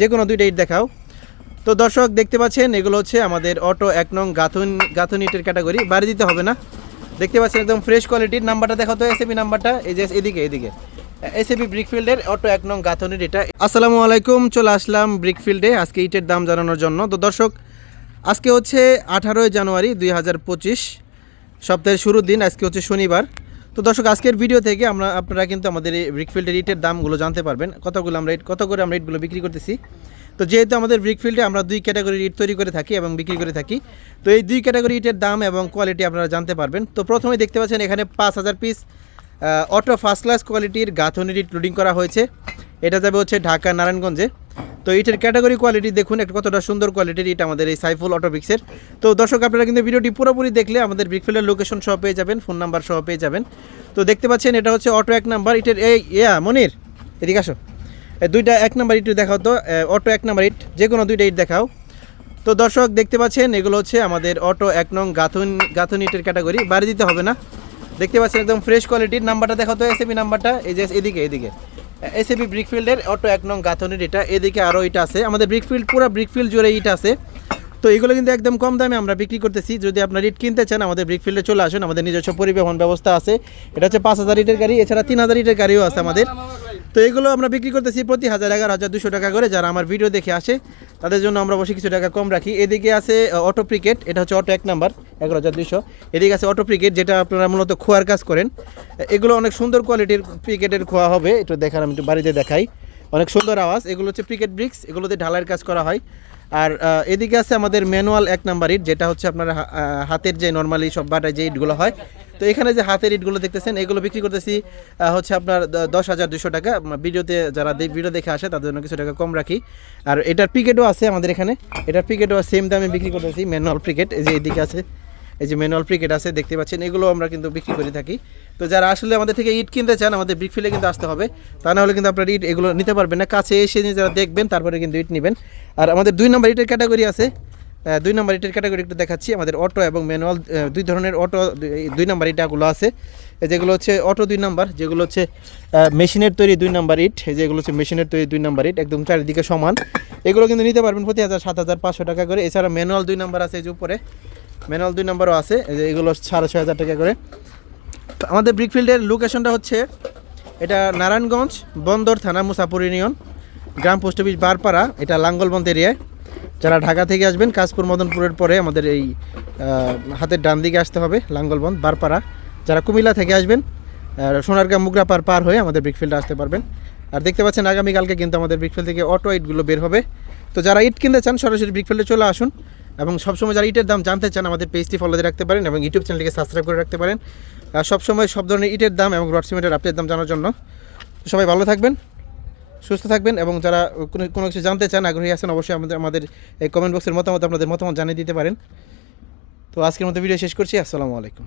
যে কোনো দুইটা ইট দেখাও। তো দর্শক, দেখতে পাচ্ছেন, এগুলো হচ্ছে আমাদের অটো এক নং গাথুন গাথুন ইটের ক্যাটাগরি। বাড়ি দিতে হবে না। দেখতে পাচ্ছেন একদম ফ্রেশ কোয়ালিটির নাম্বারটা দেখো তো এসএবি নাম্বারটা। এই যে এদিকে এদিকে। এসএবি ব্রিকফিল্ডের অটো এক নং গাথনির এটা। আসসালামু আলাইকুম, চলে আসলাম ব্রিকফিল্ডে আজকে ইটের দাম জানানোর জন্য। তো দর্শক, আজকে হচ্ছে আঠারোই জানুয়ারি দুই হাজার পঁচিশ। সপ্তাহের শুরুর দিন, আজকে হচ্ছে শনিবার। তো দর্শক, আজকের ভিডিও থেকে আমরা, আপনারা কিন্তু আমাদের এই ব্রিকফিল্ডের ইটের দামগুলো জানতে পারবেন। কতগুলো আমরা ইট কত করে আমরা ইটগুলো বিক্রি করতেছি। তো যেহেতু আমাদের ব্রিকফিল্ডে আমরা দুই ক্যাটাগরির ইট তৈরি করে থাকি এবং বিক্রি করে থাকি, তো এই দুই ক্যাটাগরি ইটের দাম এবং কোয়ালিটি আপনারা জানতে পারবেন। তো প্রথমে দেখতে পাচ্ছেন এখানে পাঁচ হাজার পিস অটো ফার্স্ট ক্লাস কোয়ালিটির গাঁথনির ইট লোডিং করা হয়েছে। এটা যাবে হচ্ছে ঢাকা, নারায়ণগঞ্জে। তো এটার ক্যাটাগরি কোয়ালিটি দেখুন একটা কতটা সুন্দর কোয়ালিটির এটা আমাদের এই সাইফুল অটো ব্রিক্সের তো দর্শক, আপনারা কিন্তু ভিডিওটি পুরোপুরি দেখলে আমাদের ব্রিকফিল্ডের লোকেশন সহ পেয়ে যাবেন ফোন নাম্বার সহ পেয়ে যাবেন। তো দেখতে পাচ্ছেন, এটা হচ্ছে অটো এক নাম্বার ইটের এই, ইয়া, মনির, এদিকে আসো। দুইটা এক নাম্বার ইট দেখাও তো অটো এক নাম্বার ইট যে কোনো দুইটা ইট দেখাও। তো দর্শক, দেখতে পাচ্ছেন, এগুলো হচ্ছে আমাদের অটো এক নং গাথুন গাথুন ইটের ক্যাটাগরি বাড়ি দিতে হবে না। দেখতে পাচ্ছেন, একদম ফ্রেশ কোয়ালিটির নাম্বারটা দেখো তো এসএবি নাম্বারটা এই যে, এদিকে এদিকে। এসএবি ব্রিকফিল্ডের অটো এক নং গাথনির এটা। এদিকে আরও ইটা আছে। আমাদের ব্রিকফিল্ড পুরো ব্রিকফিল্ড জুড়ে ইট আছে। তো এগুলো কিন্তু একদম কম দামে আমরা বিক্রি করতেছি। যদি আপনার ইট কিনতে চান, আমাদের ব্রিকফিল্ডে চলে আসুন। আমাদের নিজস্ব পরিবহন ব্যবস্থা আছে। এটা হচ্ছে পাঁচ হাজার ইটের গাড়ি, এছাড়া তিন হাজার ইটের গাড়িও আছে আমাদের। তো এগুলো আমরা বিক্রি করতেছি প্রতি হাজার এগারো হাজার দুশো টাকা করে। যারা আমার ভিডিও দেখে আসে তাদের জন্য আমরা অবশ্যই কিছু টাকা কম রাখি। এদিকে আছে অটো ক্রিকেট এটা হচ্ছে অটো এক নাম্বার, এগারো হাজার দুশো এদিকে আছে অটো ক্রিকেট যেটা আপনারা মূলত খোয়ার কাজ করেন। এগুলো অনেক সুন্দর কোয়ালিটির ক্রিকেটের খোয়া হবে। একটু দেখার আমি একটু বাড়িতে দেখাই। অনেক সুন্দর আওয়াজ। এগুলো হচ্ছে ক্রিকেট ব্রিক্স এগুলোতে ঢালাইয়ের কাজ করা হয়। আর এদিকে আছে আমাদের ম্যানুয়াল এক নাম্বার ইট, যেটা হচ্ছে আপনার হাতের যে নর্মালি সব বাটায় যে ইটগুলো হয়। তো এখানে যে হাতের ইটগুলো দেখতেছেন, এগুলো বিক্রি করতেছি হচ্ছে আপনার দশ হাজার দুশো টাকা। ভিডিওতে যারা ভিডিও দেখে আসে, তাদের জন্য কিছু টাকা কম রাখি। আর এটার পিকেটও আছে আমাদের এখানে। এটার পিকেটও সেম দামে বিক্রি করতেছি, ম্যানুয়াল পিকেট, এই যে এদিকে আছে। এই যে ম্যানুয়াল প্রিকেট আছে, দেখতে পাচ্ছেন, এগুলো আমরা কিন্তু বিক্রি করে থাকি। তো যারা আসলে আমাদের থেকে ইট কিনতে চান, আমাদের ব্রিকফিলে কিন্তু আসতে হবে। তা না হলে কিন্তু আপনারা ইট এগুলো নিতে পারবেন না। কাছে এসে নিয়ে যারা দেখবেন, তারপরে কিন্তু ইট নেবেন। আর আমাদের দুই নম্বর ইটের ক্যাটাগরি আছে। দুই নম্বর ইটের ক্যাটাগরি একটু দেখাচ্ছি। আমাদের অটো এবং ম্যানুয়াল দুই ধরনের অটো দুই নম্বর ইটাগুলো আছে। যেগুলো হচ্ছে অটো দুই নাম্বার, যেগুলো হচ্ছে মেশিনের তৈরি দুই নাম্বার ইট। যেগুলো হচ্ছে মেশিনের তৈরি দুই নাম্বার ইট, একদম চারিদিকে সমান। এগুলো কিন্তু নিতে পারবেন প্রতি হাজার, সাত হাজার, পাঁচশো টাকা করে। এছাড়া ম্যানুয়াল দুই নাম্বার আছে এই যে উপরে। ম্যানুয়াল দুই নম্বরও আছে এগুলো সাড়ে ছয় হাজার টাকা করে। আমাদের ব্রিকফিল্ডের লোকেশনটা হচ্ছে, এটা নারায়ণগঞ্জ বন্দর থানা মুসাপুর ইউনিয়ন, গ্রাম পোস্ট অফিস বারপাড়া, এটা লাঙ্গলবন্দ এরিয়ায়। যারা ঢাকা থেকে আসবেন, কাশপুর, মদনপুরের পরে আমাদের এই হাতের ডান দিকে আসতে হবে লাঙ্গলবন্দ বারপাড়া। যারা কুমিল্লা থেকে আসবেন সোনারগাঁ মুগরাপার পার হয়ে আমাদের ব্রিকফিল্ডে আসতে পারবেন। আর দেখতে পাচ্ছেন আগামীকালকে কিন্তু আমাদের ব্রিকফিল্ড থেকে অটো ইটগুলো বের হবে। তো যারা ইট কিনতে চান, সরাসরি ব্রিকফিল্ডে চলে আসুন। এবং সবসময় যারা ইটের দাম জানতে চান, আমাদের পেজটি ফলো দিয়ে রাখতে পারেন এবং ইউটিউব চ্যানেলটিকে সাবস্ক্রাইব করে রাখতে পারেন। আর সবসময় সব ধরনের ইটের দাম এবং রড সিমেন্টের আপডেট দাম জানার জন্য। সবাই ভালো থাকবেন, সুস্থ থাকবেন এবং যারা কোনো কোনো কিছু জানতে চান, আগ্রহী আছেন, অবশ্যই আমাদের আমাদের এই কমেন্ট বক্সের মতামত আপনাদের মতামত জানিয়ে দিতে পারেন। তো আজকের মতো ভিডিও শেষ করছি, আসসালামু আলাইকুম।